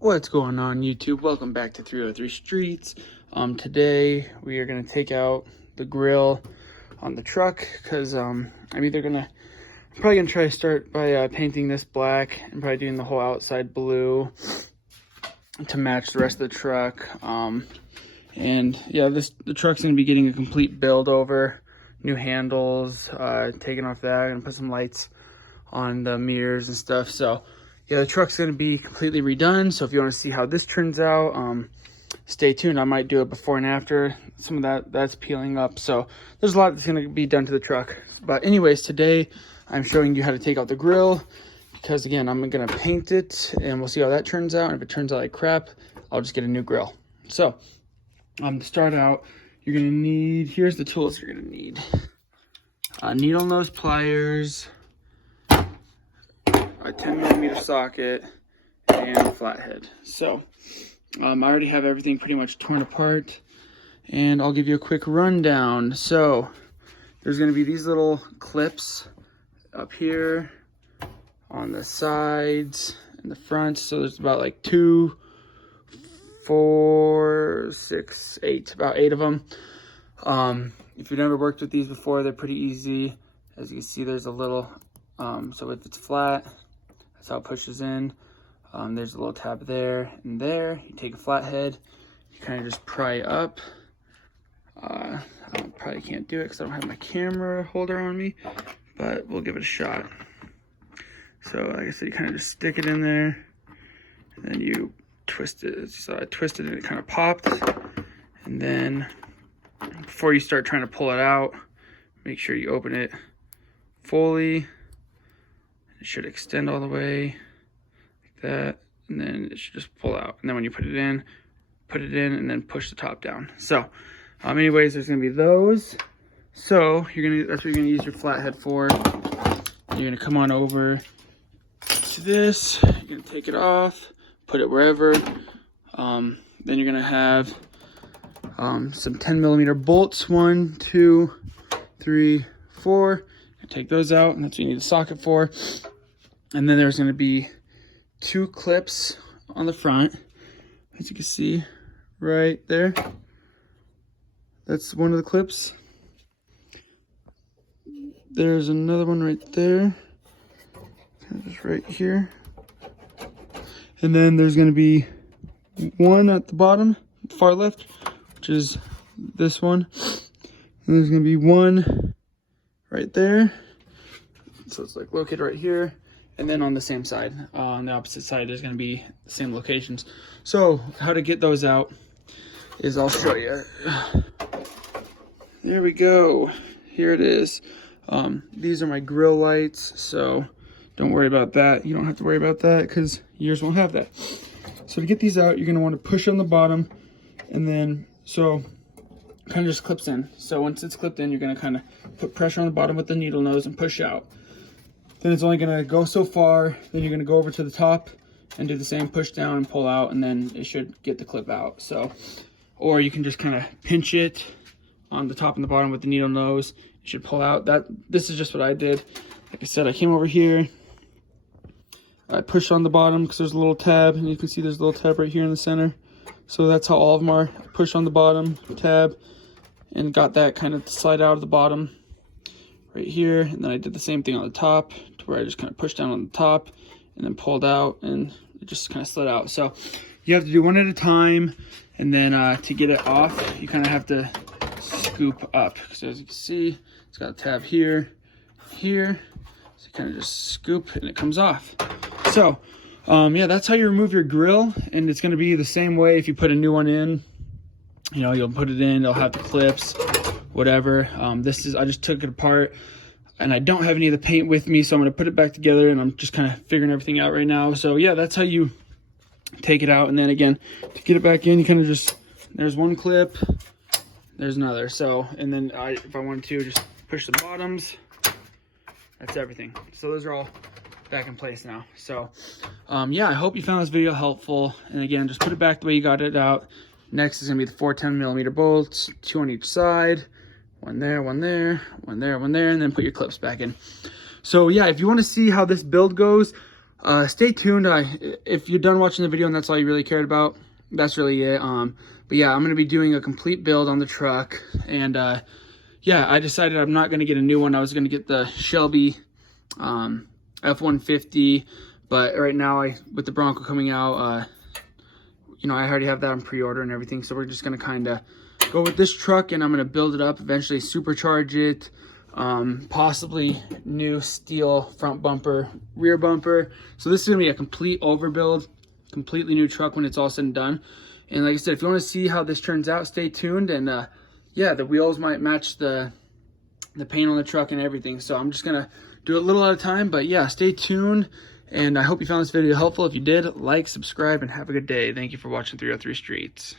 What's going on, YouTube? Welcome back to 303 Streets. Today we are gonna take out the grill on the truck because I'm probably gonna try to start by painting this black and probably doing the whole outside blue to match the rest of the truck. And yeah, the truck's gonna be getting a complete build over, new handles, taking off that, and put some lights on the mirrors and stuff. So yeah, the truck's going to be completely redone. So if you want to see how this turns out, stay tuned. I might do it before and after. Some of that's peeling up. So there's a lot that's going to be done to the truck. But anyways, today I'm showing you how to take out the grill because, again, I'm going to paint it and we'll see how that turns out. And if it turns out like crap, I'll just get a new grill. So to start out, you're going to need, here's the tools you're going to need. Needle nose pliers, a 10mm socket, and a flathead. So I already have everything pretty much torn apart, and I'll give you a quick rundown. So there's going to be these little clips up here on the sides and the front. So there's about like 2, 4, 6, 8, about 8 of them. If you've never worked with these before, they're pretty easy. As you can see, there's a little, so if it's flat, that's how it pushes in. There's a little tab there and there. You take a flathead, you kind of just pry up. I probably can't do it because I don't have my camera holder on me, but we'll give it a shot. So like I said, you kind of just stick it in there, and then you twist it. So I twisted it and it kind of popped. And then before you start trying to pull it out, make sure you open it fully. It should extend all the way like that, and then it should just pull out. And then when you put it in, and then push the top down. So anyways, there's gonna be those. So that's what you're gonna use your flathead for. You're gonna come on over to this, you're gonna take it off, put it wherever. Then you're gonna have some 10mm bolts, 1, 2, 3, 4. Take those out, and that's what you need a socket for. And then there's going to be 2 clips on the front, as you can see right there. That's one of the clips. There's another one right there, kind of just right here. And then there's going to be one at the bottom, far left, which is this one. And there's going to be one right there, so it's like located right here, and then on the same side, on the opposite side, there's going to be the same locations. So how to get those out is I'll show you. There we go, here it is. These are my grill lights, so don't worry about that. You don't have to worry about that because yours won't have that. So to get these out, you're going to want to push on the bottom, and then so kind of just clips in. So once it's clipped in, you're going to kind of put pressure on the bottom with the needle nose and push out. Then it's only going to go so far. Then you're going to go over to the top and do the same, push down and pull out, and then it should get the clip out. So, or you can just kind of pinch it on the top and the bottom with the needle nose. It should pull out. This is just what I did. Like I said, I came over here, I pushed on the bottom because there's a little tab, and you can see there's a little tab right here in the center. So that's how all of them are. Push on the bottom, tab, and got that kind of slide out of the bottom right here. And then I did the same thing on the top, to where I just kind of pushed down on the top and then pulled out, and it just kind of slid out. So you have to do one at a time, and then to get it off, you kind of have to scoop up. So as you can see, it's got a tab here, here. So you kind of just scoop and it comes off. So yeah, that's how you remove your grill, and it's going to be the same way if you put a new one in. You know, you'll put it in, it'll have the clips, whatever. I just took it apart, and I don't have any of the paint with me, so I'm going to put it back together, and I'm just kind of figuring everything out right now. So yeah, that's how you take it out. And then again, to get it back in, you kind of just, there's one clip, there's another. So, and then if I wanted to, just push the bottoms. That's everything. So those are all back in place now. So yeah, I hope you found this video helpful. And again, just put it back the way you got it out. Next is gonna be the 4 10mm bolts, 2 on each side, one there, one there, one there, one there, and then put your clips back in. So yeah, if you want to see how this build goes, stay tuned. If you're done watching the video and that's all you really cared about, that's really it. But yeah, I'm going to be doing a complete build on the truck. And yeah, I decided I'm not going to get a new one. I was going to get the Shelby F-150. But right now, with the Bronco coming out, you know, I already have that on pre-order and everything. So we're just going to kind of go with this truck, and I'm going to build it up, eventually supercharge it. Possibly new steel front bumper, rear bumper. So this is going to be a complete overbuild, completely new truck when it's all said and done. And like I said, if you want to see how this turns out, stay tuned. And yeah, the wheels might match the paint on the truck and everything. So I'm just going to do it a little at a time. But yeah, stay tuned. And I hope you found this video helpful. If you did, like, subscribe, and have a good day. Thank you for watching 303 Streets.